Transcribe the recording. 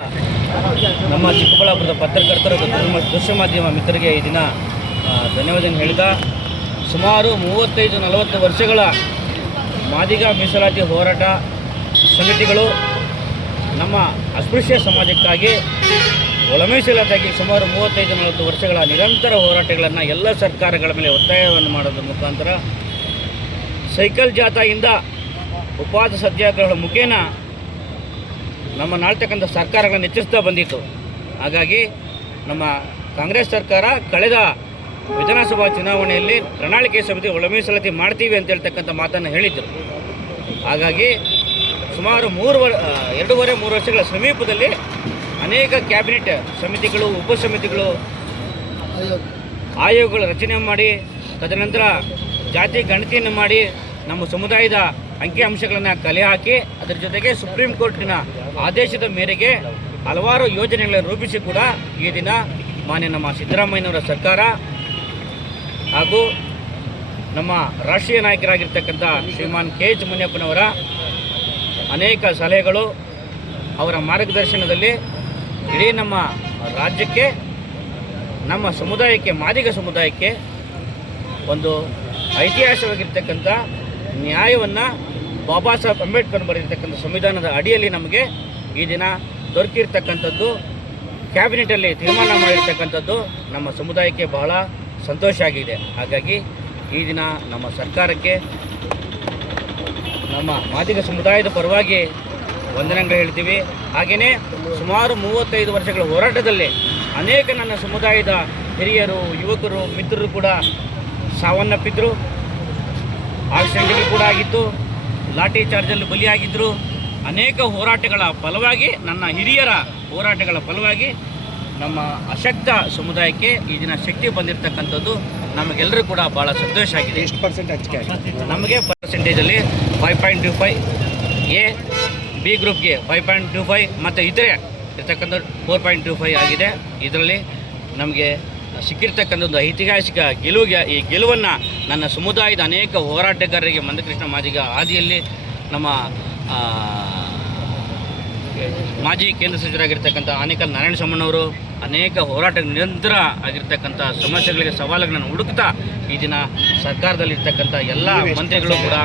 ನಮ್ಮ ಚಿಕ್ಕಬಳ್ಳಾಪುರದ ಪತ್ರಕರ್ತರು ದೃಶ್ಯ ಮಾಧ್ಯಮ ಮಿತ್ರರಿಗೆ ಈ ದಿನ ಧನ್ಯವಾದ ಹೇಳಿದ ಸುಮಾರು 35-40 ವರ್ಷಗಳ ಮಾದಿಗ ಮೀಸಲಾತಿ ಹೋರಾಟ ಸಮಿತಿಗಳು ನಮ್ಮ ಅಸ್ಪೃಶ್ಯ ಸಮಾಜಕ್ಕಾಗಿ ಒಳ ಮೀಸಲಾತಿಯಾಗಿ ಸುಮಾರು 35-40 ವರ್ಷಗಳ ನಿರಂತರ ಹೋರಾಟಗಳನ್ನು ಎಲ್ಲ ಸರ್ಕಾರಗಳ ಮೇಲೆ ಒತ್ತಾಯವನ್ನು ಮಾಡೋದ್ರ ಮುಖಾಂತರ ಸೈಕಲ್ ಜಾಥಾದಿಂದ ಉಪವಾಸ ಸತ್ಯಾಗ್ರಹಗಳ ಮುಖೇನ ನಮ್ಮ ನಾಳ್ತಕ್ಕಂಥ ಸರ್ಕಾರಗಳನ್ನು ಹೆಚ್ಚಿಸ್ತಾ ಬಂದಿತ್ತು. ಹಾಗಾಗಿ ನಮ್ಮ ಕಾಂಗ್ರೆಸ್ ಸರ್ಕಾರ ಕಳೆದ ವಿಧಾನಸಭಾ ಚುನಾವಣೆಯಲ್ಲಿ ಪ್ರಣಾಳಿಕೆ ಸಮಿತಿ ಒಳ ಮೀಸಲಾತಿ ಮಾಡ್ತೀವಿ ಅಂತ ಹೇಳ್ತಕ್ಕಂಥ ಮಾತನ್ನು ಹೇಳಿದ್ದರು. ಹಾಗಾಗಿ ಸುಮಾರು 2.5-3 ವರ್ಷಗಳ ಸಮೀಪದಲ್ಲಿ ಅನೇಕ ಕ್ಯಾಬಿನೆಟ್ ಸಮಿತಿಗಳು, ಉಪಸಮಿತಿಗಳು, ಆಯೋಗಗಳ ರಚನೆ ಮಾಡಿ ತದನಂತರ ಜಾತಿ ಗಣತಿಯನ್ನು ಮಾಡಿ ನಮ್ಮ ಸಮುದಾಯದ ಅಂಕಿಅಂಶಗಳನ್ನು ಕಲೆ ಹಾಕಿ ಅದರ ಜೊತೆಗೆ ಸುಪ್ರೀಂ ಕೋರ್ಟಿನ ಆದೇಶದ ಮೇರೆಗೆ ಹಲವಾರು ಯೋಜನೆಗಳನ್ನು ರೂಪಿಸಿ ಕೂಡ ಈ ದಿನ ಮಾನ್ಯ ನಮ್ಮ ಸಿದ್ದರಾಮಯ್ಯನವರ ಸರ್ಕಾರ ಹಾಗೂ ನಮ್ಮ ರಾಷ್ಟ್ರೀಯ ನಾಯಕರಾಗಿರ್ತಕ್ಕಂಥ ಶ್ರೀಮಾನ್ KH ಮುನಿಯಪ್ಪನವರ ಅನೇಕ ಸಲಹೆಗಳು, ಅವರ ಮಾರ್ಗದರ್ಶನದಲ್ಲಿ ಇಡೀ ನಮ್ಮ ರಾಜ್ಯಕ್ಕೆ, ನಮ್ಮ ಸಮುದಾಯಕ್ಕೆ, ಮಾದಿಗ ಸಮುದಾಯಕ್ಕೆ ಒಂದು ಐತಿಹಾಸಿಕವಾಗಿರ್ತಕ್ಕಂಥ ನ್ಯಾಯವನ್ನು ಬಾಬಾ ಸಾಹೇಬ್ ಅಂಬೇಡ್ಕರ್ ಬರೆದಿರ್ತಕ್ಕಂಥ ಸಂವಿಧಾನದ ಅಡಿಯಲ್ಲಿ ನಮಗೆ ಈ ದಿನ ದೊರಕಿರ್ತಕ್ಕಂಥದ್ದು, ಕ್ಯಾಬಿನೆಟಲ್ಲಿ ತೀರ್ಮಾನ ಮಾಡಿರ್ತಕ್ಕಂಥದ್ದು ನಮ್ಮ ಸಮುದಾಯಕ್ಕೆ ಬಹಳ ಸಂತೋಷ ಆಗಿದೆ. ಹಾಗಾಗಿ ಈ ದಿನ ನಮ್ಮ ಸರ್ಕಾರಕ್ಕೆ ನಮ್ಮ ಮಾದಿಗ ಸಮುದಾಯದ ಪರವಾಗಿ ವಂದನೆಗಳು ಹೇಳ್ತೀವಿ. ಹಾಗೆಯೇ ಸುಮಾರು 35 ವರ್ಷಗಳ ಹೋರಾಟದಲ್ಲಿ ಅನೇಕ ನನ್ನ ಸಮುದಾಯದ ಹಿರಿಯರು, ಯುವಕರು, ಮಿತ್ರರು ಕೂಡ ಸಾವನ್ನಪ್ಪಿದ್ರು, ಆಕ್ಸಿಡೆಂಟ್ಗಳು ಕೂಡ ಆಗಿತ್ತು, ಲಾಠಿ ಚಾರ್ಜಲ್ಲಿ ಬಲಿಯಾಗಿದ್ದರು. ಅನೇಕ ಹೋರಾಟಗಳ ಫಲವಾಗಿ, ನನ್ನ ಹಿರಿಯರ ಹೋರಾಟಗಳ ಫಲವಾಗಿ ನಮ್ಮ ಅಶಕ್ತ ಸಮುದಾಯಕ್ಕೆ ಈ ದಿನ ಶಕ್ತಿ ಬಂದಿರತಕ್ಕಂಥದ್ದು ನಮಗೆಲ್ಲರೂ ಕೂಡ ಭಾಳ ಸಂತೋಷ ಆಗಿದೆ. ಎಷ್ಟು ಪರ್ಸೆಂಟ್ ಹಂಚಿಕೆ ಆಗಿದೆ? ನಮಗೆ ಪರ್ಸೆಂಟೇಜಲ್ಲಿ 5.25, ಎ ಬಿ ಗ್ರೂಪ್ಗೆ 5.25 ಮತ್ತು ಇತರೆ ಇರ್ತಕ್ಕಂಥ 4.25 ಆಗಿದೆ. ಇದರಲ್ಲಿ ನಮಗೆ ಸಿಕ್ಕಿರ್ತಕ್ಕಂಥದ್ದು ಐತಿಹಾಸಿಕ ಗೆಲುವಿಗೆ, ಈ ಗೆಲುವನ್ನು ನನ್ನ ಸಮುದಾಯದ ಅನೇಕ ಹೋರಾಟಗಾರರಿಗೆ ಮಂದಕೃಷ್ಣ ಮಾದಿಗ ಹಾದಿಯಲ್ಲಿ ನಮ್ಮ ಮಾಜಿ ಕೇಂದ್ರ ಸಚಿವರಾಗಿರ್ತಕ್ಕಂಥ ಆನೇಕಲ್ ನಾರಾಯಣ ಸ್ವಾಮಣ್ಣವರು ಅನೇಕ ಹೋರಾಟ ನಿರಂತರ ಆಗಿರ್ತಕ್ಕಂಥ ಸಮಸ್ಯೆಗಳಿಗೆ ಸವಾಲುಗಳನ್ನು ಹುಡುಕ್ತಾ ಈ ದಿನ ಸರ್ಕಾರದಲ್ಲಿರ್ತಕ್ಕಂಥ ಎಲ್ಲ ಮಂತ್ರಿಗಳು ಕೂಡ